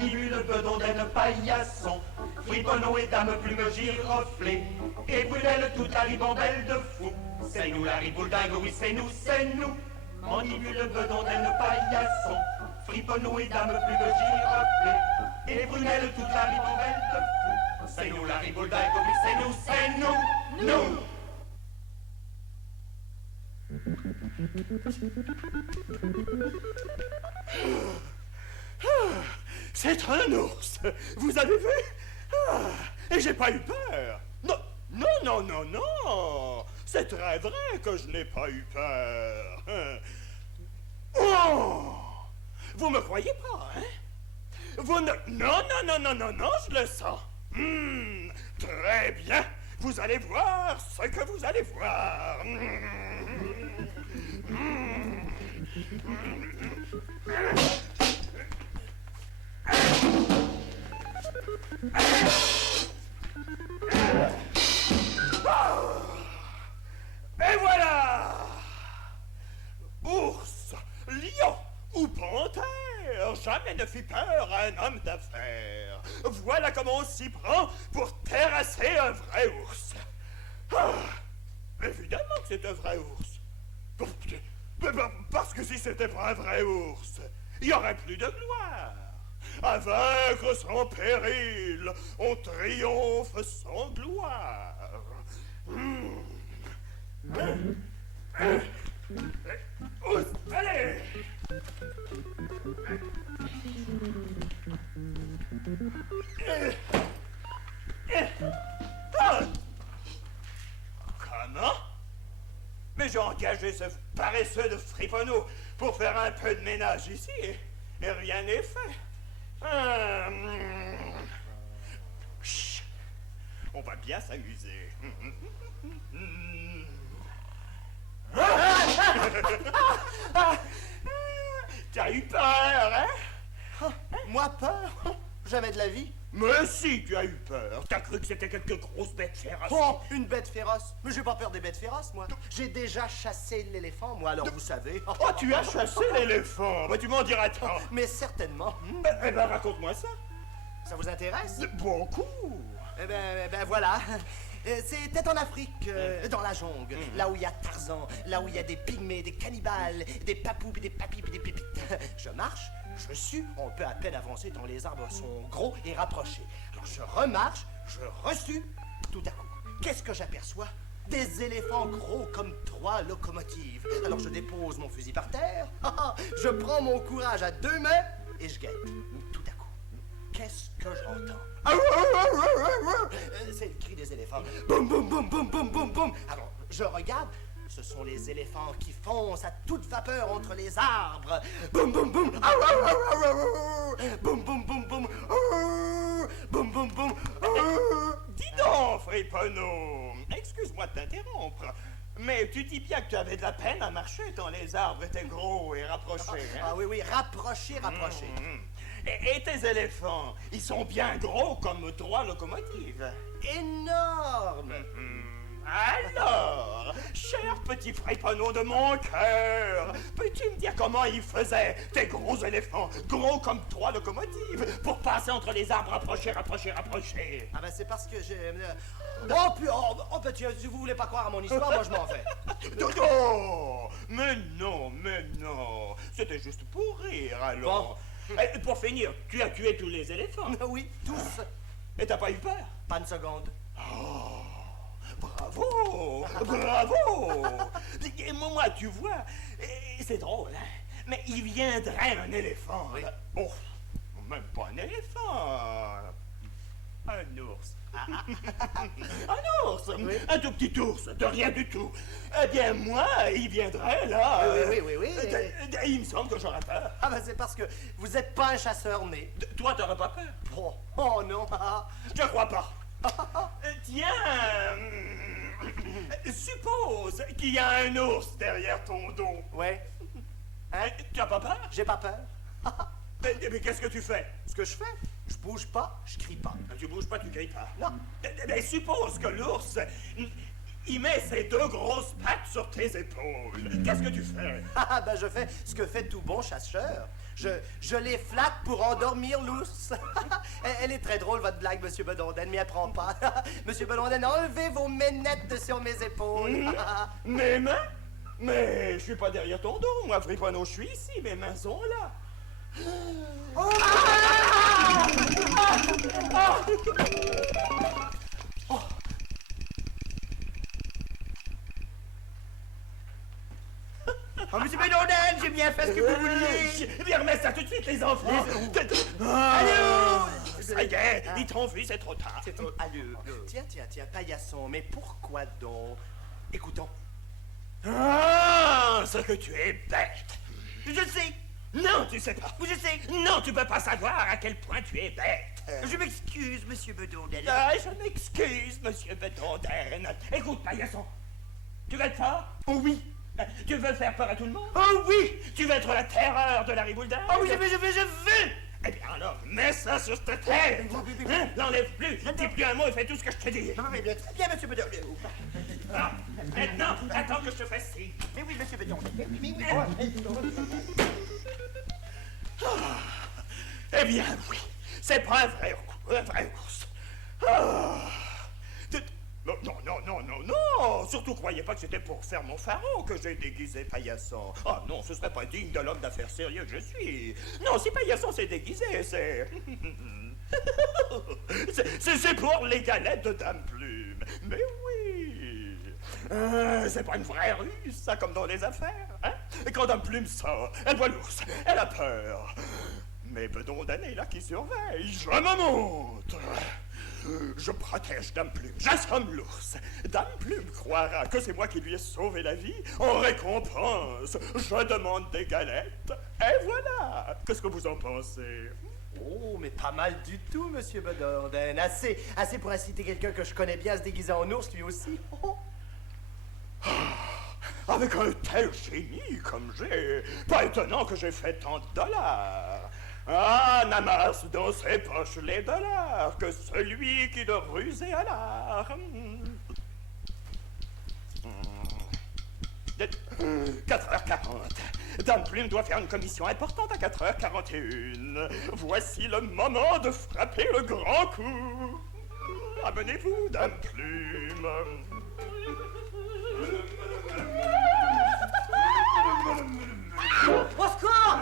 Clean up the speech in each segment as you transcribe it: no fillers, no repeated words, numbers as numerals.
Mandibule, bedondaine, paillasson, friponneau et dame plume giroflée, et Brunelle toute la ribambelle de fou. C'est nous la ribouldingue, oui c'est nous, c'est nous. Mandibule, bedondaine, paillasson, friponneau et dame plume giroflée, et Brunelle toute la ribambelle de fou. C'est nous la ribouldingue, oui c'est nous, nous. C'est un ours, vous avez vu? Et j'ai pas eu peur. Non, non, non, non, non. C'est très vrai que je n'ai pas eu peur. Oh! Vous me croyez pas, hein? Vous ne... Non, non, non, non, non, non, je le sens. Très bien. Vous allez voir ce que vous allez voir. Et voilà! Ours, lion ou panthère, jamais ne fit peur à un homme d'affaires. Voilà comment on s'y prend pour terrasser un vrai ours. Évidemment que c'est un vrai ours. Parce que si c'était pas un vrai ours, il n'y aurait plus de gloire. À vaincre sans péril, on triomphe sans gloire. Allez! Comment? Mais j'ai engagé ce paresseux de friponneau pour faire un peu de ménage ici, et rien n'est fait. Chut. On va bien s'amuser. T'as eu peur, hein? Moi, peur? Jamais de la vie. Mais si, tu as eu peur. T'as cru que c'était quelque grosse bête féroce. Oh, une bête féroce. Mais j'ai pas peur des bêtes féroces, moi. J'ai déjà chassé l'éléphant, moi, alors vous savez. Oh, tu as chassé l'éléphant. Mais tu m'en diras tant. Mais certainement. Eh ben, raconte-moi ça. Ça vous intéresse? Beaucoup. Eh ben voilà. C'était en Afrique, dans la jungle, là où il y a Tarzan, là où il y a des pygmées, des cannibales, des papous, puis des papis, puis des pépites. Je marche, je sue, on peut à peine avancer tant les arbres sont gros et rapprochés. Alors je remarche, je reçue, tout à coup, qu'est-ce que j'aperçois? Des éléphants gros comme 3 locomotives. Alors je dépose mon fusil par terre, je prends mon courage à 2 mains et je guette. Tout à coup, qu'est-ce que j'entends? C'est le cri des éléphants. Boum, boum, boum, boum, boum, boum, boum. Alors, je regarde. Ce sont les éléphants qui foncent à toute vapeur entre les arbres. Boum, boum, boum. Boum, boum, boum, boum. Boum, boum, boum. Dis donc, friponneau. Excuse-moi de t'interrompre. Mais tu dis bien que tu avais de la peine à marcher tant les arbres étaient gros et rapprochés. Hein? Ah oui, oui, rapprochés, rapprochés. Et tes éléphants, ils sont bien gros comme 3 locomotives. Énorme. Alors, cher petit friponneau de mon cœur, peux-tu me dire comment ils faisaient, tes gros éléphants, gros comme 3 locomotives, pour passer entre les arbres rapprochés, rapprochés, rapprochés? Ah ben c'est parce que j'ai... Oh, petit, si vous voulez pas croire à mon histoire, moi je m'en vais. Dodo! Mais non, c'était juste pour rire alors. Et pour finir, tu as tué tous les éléphants? Oui, tous. Et t'as pas eu peur? Pas une seconde. Oh, bravo! Bravo! Et moi, tu vois, c'est drôle, hein? Mais il viendrait un éléphant. Oui. Oh, même pas un éléphant. Un ours. Un ours, Oui. un tout petit ours, de rien du tout. Eh bien, moi, il viendrait là. Oui. Il me semble que j'aurais peur. Ah ben c'est parce que vous êtes pas un chasseur né. Toi, t'aurais pas peur? Oh non. Je crois pas. Tiens, suppose qu'il y a un ours derrière ton dos. Ouais. Hein? Tu as pas peur? J'ai pas peur. Mais qu'est-ce que tu fais? Ce que je fais, je bouge pas, je crie pas. Tu bouges pas, tu cries pas. Non. Mais suppose que l'ours, il met ses 2 grosses pattes sur tes épaules. Qu'est-ce que tu fais? Ah ben je fais ce que fait tout bon chasseur. Je les flatte pour endormir l'ours. Elle est très drôle, votre blague, monsieur Bedonden, mais elle prend pas. Monsieur Bedonden, enlevez vos ménettes de sur mes épaules. Mes mains? Mais je suis pas derrière ton dos, moi, Friponneau, je suis ici, mes mains sont là. Oh, monsieur Bedonden, j'ai bien fait ce que vous vouliez. Viens, remets ça tout de suite, les enfants. Allô? Ça y est, ils t'ont vu, c'est trop tard. C'est trop... Allô? Tiens, paillasson, mais pourquoi donc? Écoutons. Ah, ce que tu es bête. Je sais. Non, tu sais pas. Je sais. Non, tu peux pas savoir à quel point tu es bête. Je m'excuse, monsieur Bedonden. Ah, je m'excuse, monsieur Bedonden. Écoute, paillasson, tu veux être fort? Oh oui. Tu veux faire peur à tout le monde? Oh oui. Tu veux être la terreur de la riboulden? Oh oui, je veux. Eh bien alors, mets ça sur ta tête. Hein? L'enlève plus, dis plus un mot et fais tout ce que je te dis. Mais très bien, monsieur Bedonden. Ah, maintenant, attends que je te fasse signe. Mais oui, monsieur Bedonden. Mais oui. Eh bien, oui, c'est pas un vrai ours. Ah. Non, surtout croyez pas que c'était pour faire mon pharaon que j'ai déguisé paillasson. Ah non, ce serait pas digne de l'homme d'affaires sérieux que je suis. Non, si paillasson s'est déguisé, c'est... c'est pour les galettes de Dame Plume. Mais oui. C'est pas une vraie ruse, ça, comme dans les affaires. Hein? Et quand Dame Plume sort, elle voit l'ours, elle a peur. Mais Bedonden est là qui surveille, je me montre. Je protège Dame Plume, j'assomme l'ours. Dame Plume croira que c'est moi qui lui ai sauvé la vie. En récompense, je demande des galettes. Et voilà. Qu'est-ce que vous en pensez? Oh, mais pas mal du tout, monsieur Bedonden. Assez pour inciter quelqu'un que je connais bien à se déguiser en ours, lui aussi. Oh. Avec un tel génie comme j'ai, pas étonnant que j'ai fait tant de dollars. Ah, n'amasse dans ses poches les dollars que celui qui de ruser à l'art. 4h40. Dame Plume doit faire une commission importante à 4h41. Voici le moment de frapper le grand coup. Amenez-vous, Dame Plume. Au secours!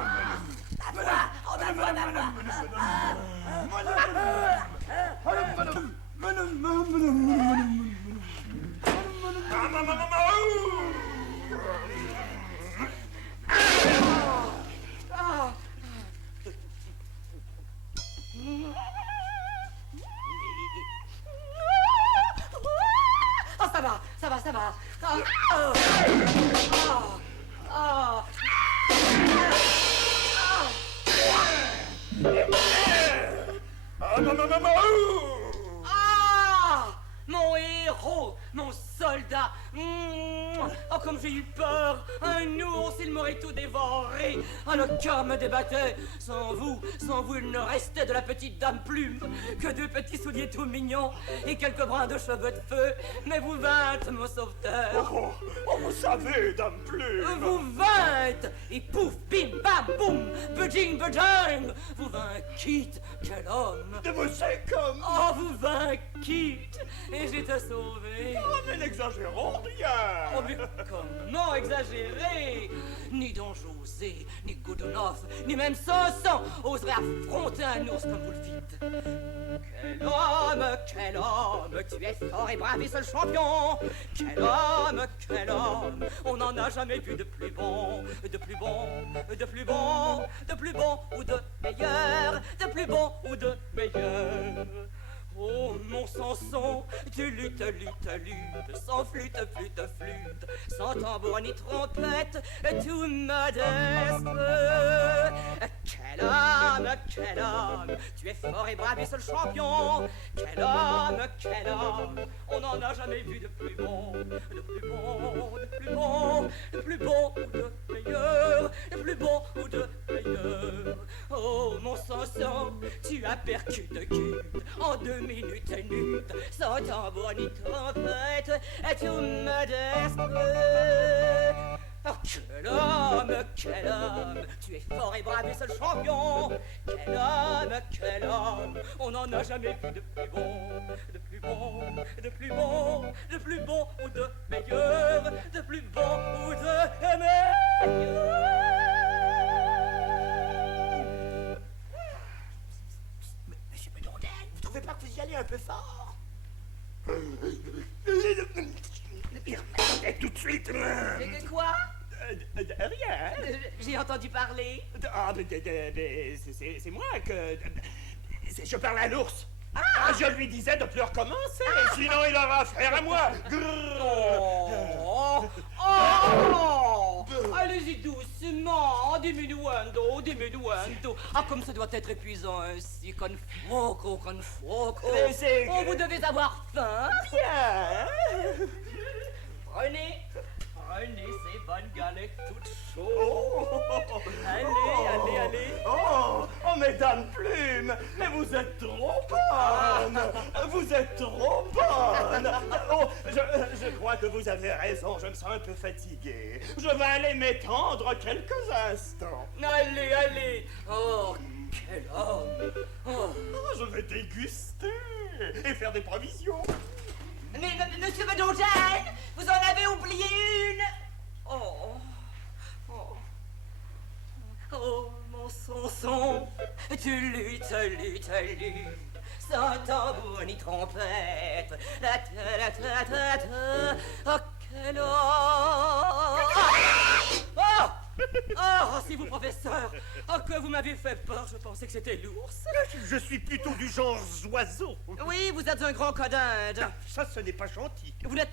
Oh, ça va. Ah, mon héros, mon soldat. Oh, comme j'ai eu peur. Un ours, il m'aurait tout dévoré. Ah, le cœur me débattait. Sans vous, il ne restait de la petite Dame Plume que deux petits souliers tout mignons et quelques brins de cheveux de feu. Mais vous vîntes, mon sauveteur. Oh, vous savez, Dame Plume. Vous vîntes, et pouf, bim, bam, boum, buding, buding. Vous vîntes, quel homme. De vous c'est comme... Oh, vous vîntes, et j'étais sauvé. Oh, mais n'exagérons rien. Oh, mais comment exagérer? Ni Don José, ni Godunov, ni même Sanson oseraient affronter un ours comme vous le fîtes. Quel homme, tu es fort et brave et seul champion. Quel homme, on n'en a jamais vu de plus bon, de plus bon, de plus bon, de plus bon ou de meilleur, de plus bon ou de meilleur. Oh, mon Samson, tu luttes, sans flûte, sans tambour ni trompette, tout modeste. Quel homme, tu es fort et brave et seul champion. Quel homme, on n'en a jamais vu de plus bon, de plus bon, de plus bon, de plus bon ou de meilleur, de plus bon ou de meilleur. Oh, mon Samson, tu as percuté en 2 minutes nude, sans tambour ni trompette, et tout modeste. Oh, quel homme, tu es fort et brave et seul champion. Quel homme, on n'en a jamais vu de plus bon, de plus bon, de plus bon, de plus bon ou de meilleur, de plus bon ou de meilleur. Monsieur Bedondel, vous trouvez pas que vous y allez un peu fort? Et tout de suite. Quoi? Rien. J'ai entendu parler. Ah, mais c'est moi que... Je parle à l'ours. Ah, je lui disais de plus recommencer, sinon il aura affaire à moi. Oh, allez-y doucement, diminuendo, diminuendo. Ah, comme ça doit être épuisant ainsi, con fuoco. Mais c'est... Oh, vous devez avoir faim. Bien. Prenez ces bonnes galettes toutes chaudes. Oh. Allez. Oh, mesdames Plume, mais vous êtes trop bonne. Vous êtes trop bonne. Oh, je crois que vous avez raison, je me sens un peu fatigué. Je vais aller m'étendre quelques instants. Allez. Oh, quel homme. Oh. Je vais déguster et faire des provisions. Mais, monsieur Bedondel, vous en avez oublié une. Oh, mon Sanson, tu luttes, sans tambour ni trompette. Oh, quel homme. Oh, c'est vous, professeur. Oh, que vous m'avez fait peur, je pensais que c'était l'ours. Je suis plutôt du genre oiseau. Oui, vous êtes un grand codinde. Ça, ce n'est pas gentil. Vous n'êtes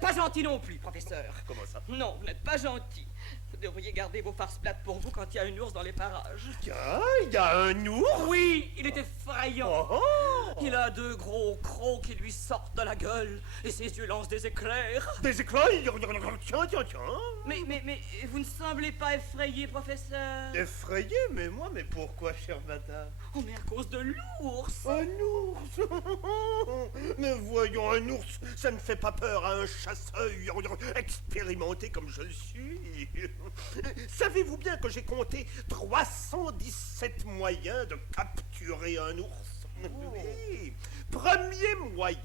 pas gentil non plus, professeur. Comment ça? Non, vous n'êtes pas gentil. Vous devriez garder vos farces plates pour vous quand il y a un ours dans les parages. Tiens, il y a un ours. Oui, il est effrayant. Oh. Il a deux gros crocs qui lui sortent de la gueule et ses yeux lancent des éclairs. Des éclairs. Tiens. Mais vous ne semblez pas effrayé, professeur. Effrayé, mais pourquoi, chère madame? Oh, mais à cause de l'ours. Un ours. Mais voyons, un ours, ça ne fait pas peur à un chasseur expérimenté comme je le suis. Savez-vous bien que j'ai compté 317 moyens de capturer un ours? Oui. Premier moyen.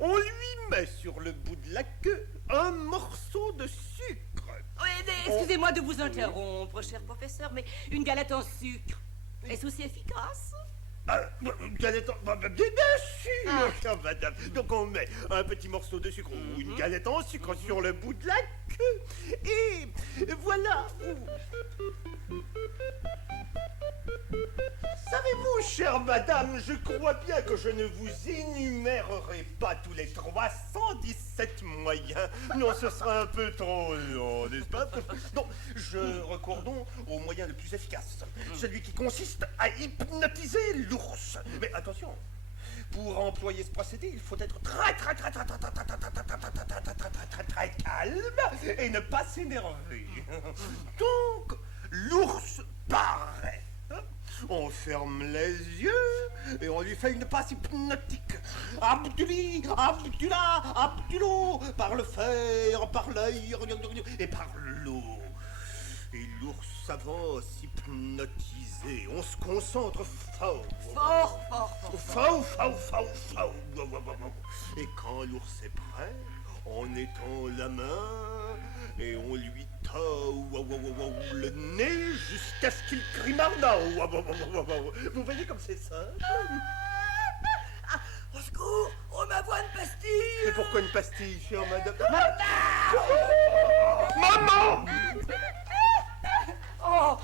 On lui met sur le bout de la queue un morceau de sucre. Oui, mais excusez-moi de vous interrompre, cher professeur, mais une galette en sucre, est-ce aussi efficace? Une galette en... Bien sûr, chère madame. Donc on met un petit morceau de sucre ou une galette en sucre sur le bout de la queue. Et voilà où... Savez-vous, chère madame, je crois bien que je ne vous énumérerai pas tous les 317 moyens. Non, ce sera un peu trop long, n'est-ce pas? Donc, je recours donc au moyen le plus efficace, celui qui consiste à hypnotiser l'ours. Mais attention, pour employer ce procédé, il faut être très calme et ne pas s'énerver. Donc, l'ours paraît. On ferme les yeux et on lui fait une passe hypnotique. Abduli, Abdullah, Abdulo, par le fer, par l'œil et par l'eau. Et l'ours s'avance hypnotisé. On se concentre fort. Fort. Et quand l'ours est prêt, on étend la main et on lui tord le nez jusqu'à ce qu'il crie Marna. Vous voyez comme c'est simple? Au secours, on m'envoie une pastille. Mais pourquoi une pastille, chère madame? Maman! Oh,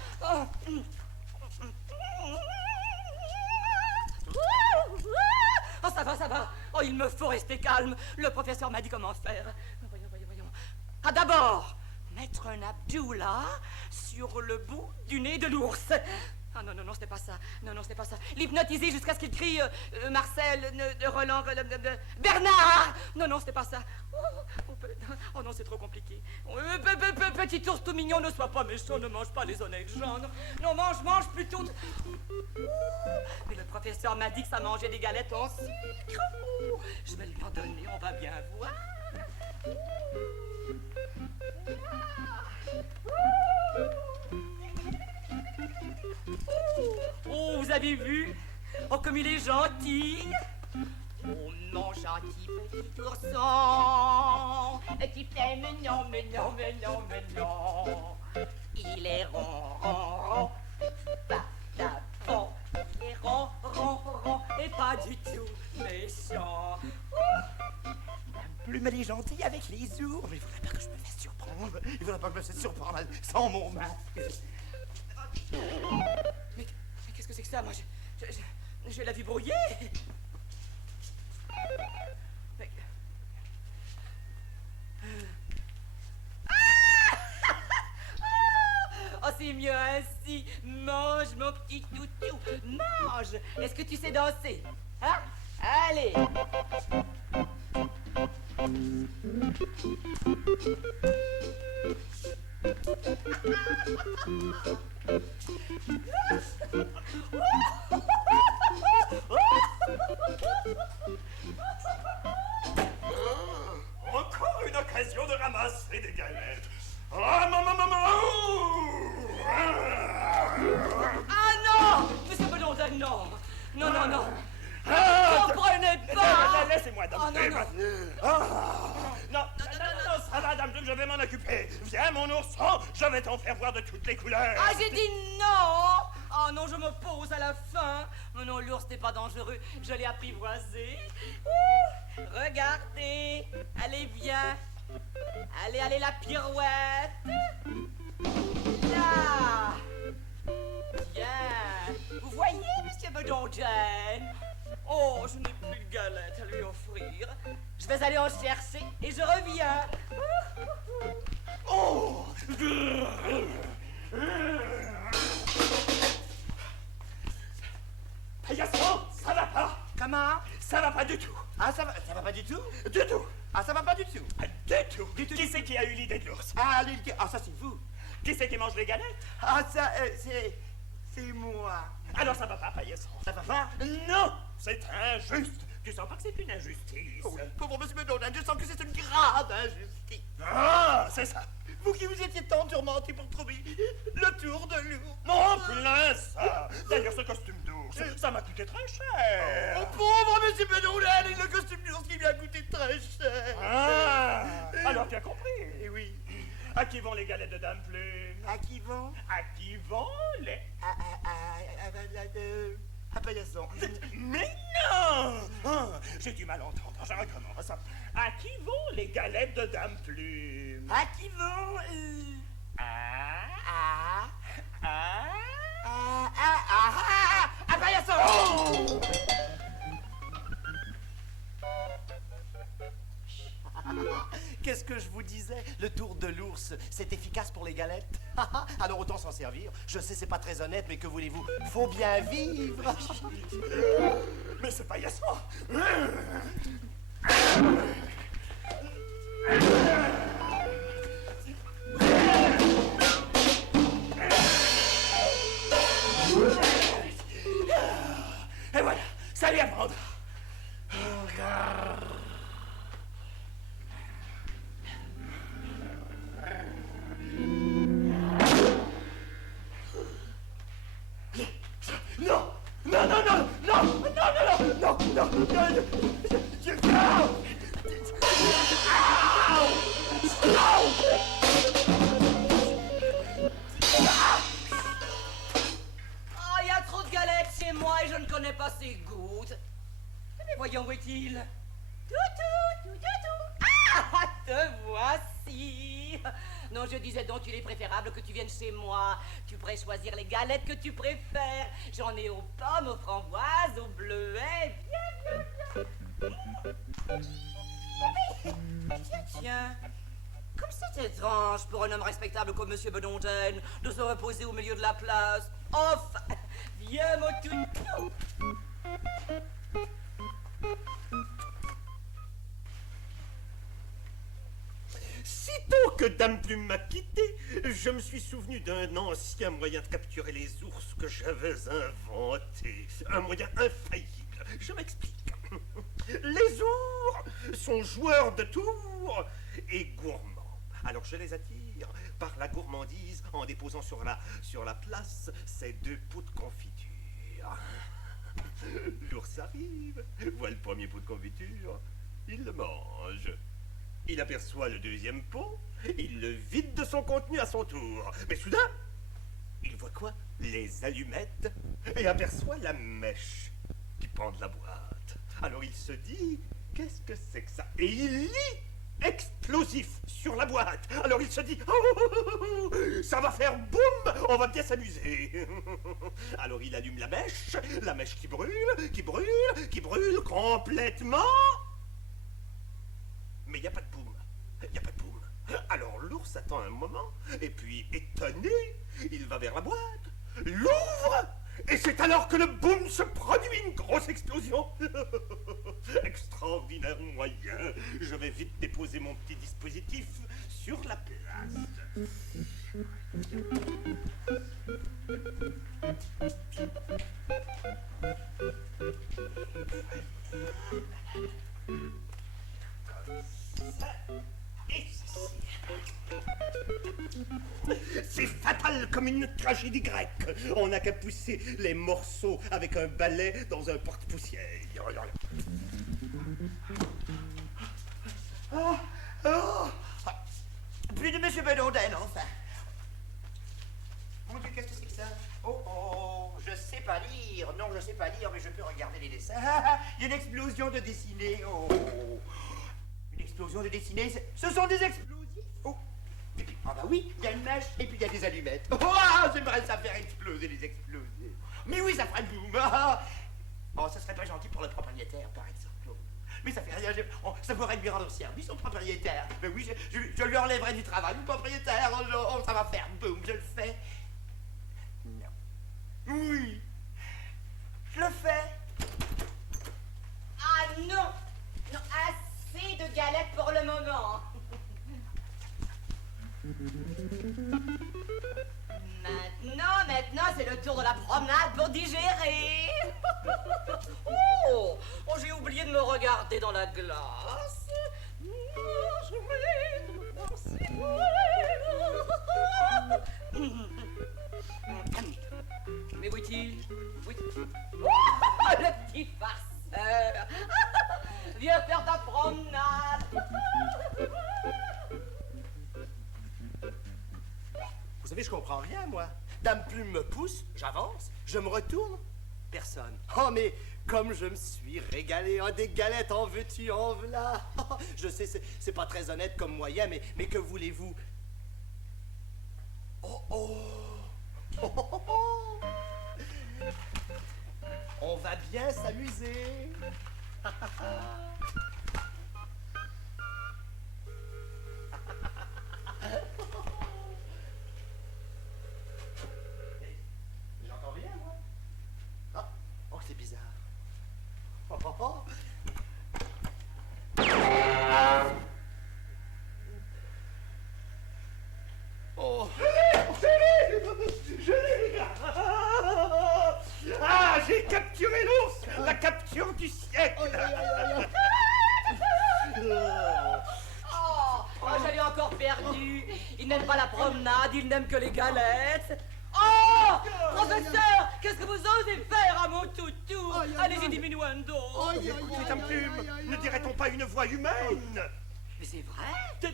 ça va. Oh, il me faut rester calme. Le professeur m'a dit comment faire. Voyons. Ah, d'abord, mettre un Abdullah sur le bout du nez de l'ours. Ah non, ce n'est pas ça. Non, ce n'est pas ça. L'hypnotiser jusqu'à ce qu'il crie Marcel, Roland, Bernard. Non, ce n'est pas ça. Oh non, c'est trop compliqué. Petit ours tout mignon, ne sois pas méchant, ne mange pas les honnêtes gens. Non, mange plutôt. Mais le professeur m'a dit que ça mangeait des galettes en sucre. Je vais lui en donner, on va bien voir. Oh, vous avez vu? Oh, comme il est gentil. Oh, mon gentil petit ourson, qui fait mignon, mignon, mignon, mignon. Il est rond, rond, rond, patapon. Il est rond, rond, rond, et pas du tout méchant. Plume, elle est gentille avec les ours. Mais il faudrait pas que je me fasse surprendre. Il faudrait pas que je me fasse surprendre sans mon masque. Mais qu'est-ce que c'est que ça? Moi, j'ai la vue brouillée. Mais... Oh, c'est mieux ainsi. Mange, mon petit toutou. Mange. Est-ce que tu sais danser? Hein? Allez. Encore une occasion de ramasser des galettes. Ah, maman, maman! Ah non! Monsieur Bedondel, non! Non, non, non! Ah, Comprenez pas! Laissez-moi, dame Oh, non, Plume. non. Non, ça va, dame Plume, je vais m'en occuper. Viens, mon ourson, je vais t'en faire voir de toutes les couleurs. Ah, j'ai dit non! Oh non, je me pose à la fin. Mais non, l'ours n'est pas dangereux. Je l'ai apprivoisé. Ouh, regardez. Allez, viens. Allez, allez, la pirouette. Là. Tiens. Vous voyez, monsieur Bedondel? Oh, je n'ai plus de galette à lui offrir. Je vais aller en chercher et je reviens. Oh! Paillasson, ça va pas. Comment? Ça va pas du tout. Ah, ça va pas du tout? Du tout. Ah, ça va pas du tout? Du tout. Qui c'est qui a eu l'idée de l'ours? Ah, ah, ça c'est vous. Qui c'est qui mange les galettes? Ah, ça, c'est moi. Alors ça va pas, Paillasson. Ça va pas? Non, c'est injuste. Tu sens pas que c'est une injustice? Oui, pauvre monsieur Bedondel, je sens que c'est une grande injustice. Ah, c'est ça. Vous qui vous étiez tant tourmenté pour trouver le tour de l'ours. Mon plein ça. D'ailleurs, ce costume d'ours, ça m'a coûté très cher. Oh, pauvre monsieur Bedondel, et le costume d'ours qui lui a coûté très cher. Ah, alors tu as compris. Eh oui. À qui vont les galettes de Dame Plume? À qui vont? À qui vont les... À Paillasson. Mais non! Ah, j'ai du mal entendre, je recommence. À qui vont les galettes de Dame Plume? À qui vont? À Paillasson! Oh! Qu'est-ce que je vous disais? Le tour de l'ours, c'est efficace pour les galettes. Alors autant s'en servir. Je sais, c'est pas très honnête, mais que voulez-vous? Faut bien vivre. Mais c'est Paillasson! Et voilà, ça lui apprendra. Non, non, non, non, non, non, non, non, non, non, non, Oh, il y a trop de galettes chez moi et je ne connais pas ses goûts. Mais voyons, où est-il? Toutou, toutou, toutou. Ah, te voici. Non, je disais donc, il est préférable que tu viennes chez moi. Tu pourrais choisir les galettes que tu préfères. J'en ai aux pommes, aux framboises, aux bleuets. Viens, viens, viens. Tiens, tiens. Comme c'est étrange pour un homme respectable comme Monsieur Bedondel de se reposer au milieu de la place. Enfin, viens, mon toutou. Sitôt que Dame Plume m'a quitté, je me suis souvenu d'un ancien moyen de capturer les ours que j'avais inventé. Un moyen infaillible. Je m'explique. Les ours sont joueurs de tours et gourmands. Alors je les attire par la gourmandise en déposant sur la place ces 2 pots de confiture. L'ours arrive, voit le premier pot de confiture, il le mange. Il aperçoit le 2e pot, il le vide de son contenu à son tour. Mais soudain, il voit quoi? Les allumettes et aperçoit la mèche qui pend de la boîte. Alors il se dit, qu'est-ce que c'est que ça? Et il lit explosif sur la boîte. Alors il se dit, oh, ça va faire boum, on va bien s'amuser. Alors il allume la mèche qui brûle, qui brûle, qui brûle complètement. Mais il n'y a pas de boum, il n'y a pas de boum. Alors l'ours attend un moment, et puis étonné, il va vers la boîte, l'ouvre, et c'est alors que le boum se produit, une grosse explosion. Extraordinaire moyen. Je vais vite déposer mon petit dispositif sur la place. Et ceci. C'est fatal comme une tragédie grecque. On n'a qu'à pousser les morceaux avec un balai dans un porte-poussière. Plus de Monsieur Bedonden, enfin. Mon Dieu, qu'est-ce que c'est que ça? Oh, je sais pas lire. Non, je sais pas lire, mais je peux regarder les dessins. Il y a une explosion de dessinés. Oh, une explosion de dessinés. Ce sont des explosifs. Oh. Et puis, ah bah oui, il y a une mèche et puis il y a des allumettes. Oh, j'aimerais ça faire exploser les explosifs. Mais oui, ça ferait boum. Oh, ça serait pas gentil pour le propriétaire, par exemple. Mais ça fait rien, ça pourrait lui rendre service au propriétaire. Mais oui, je lui enlèverai du travail au propriétaire. Oh, ça va faire boum, je le fais. Non. Oui, je le fais. Ah non, non, assez de galettes pour le moment. Maintenant, c'est le tour de la promenade pour digérer. Oh, j'ai oublié de me regarder dans la glace. Mais où est-il? Oh, le petit farceur. Viens faire ta promenade. Vous savez, je comprends rien, moi. Dame Plume me pousse, j'avance, je me retourne, personne. Oh, mais comme je me suis régalé, des galettes en veux-tu, en v'là. Je sais, c'est pas très honnête comme moyen, mais que voulez-vous? Oh. On va bien s'amuser. J'entends rien, moi. Oh, c'est bizarre. Oh. Je l'ai. Ah, j'ai capturé l'ours, la capture du siècle. J'avais encore perdu. Il n'aime pas la promenade, il n'aime que les galettes. Oh, professeur, qu'est-ce que vous osez faire à mon toutou? Allez-y, diminuendo. Écoutez, Dame Plume, ne dirait-on pas une voix humaine? Mais c'est vrai?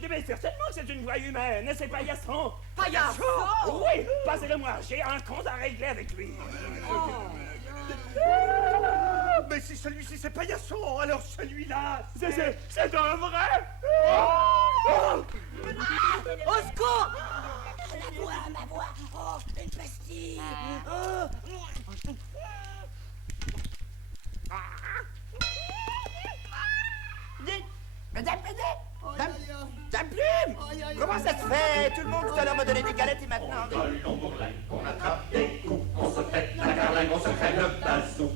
Mais certainement que c'est une voix humaine, c'est paillasson. Paillasson? Oui, passez-le-moi, j'ai un compte à régler avec lui. Mais si celui-ci c'est paillasson, alors celui-là, C'est un vrai. Au secours! Ma voix, oh, une pastille. Dame Plume, comment ça se fait? Tout le monde tout à l'heure m'a donné des galettes et maintenant... On attrape des coups, on se fait la carlingue, on se crève le bazou.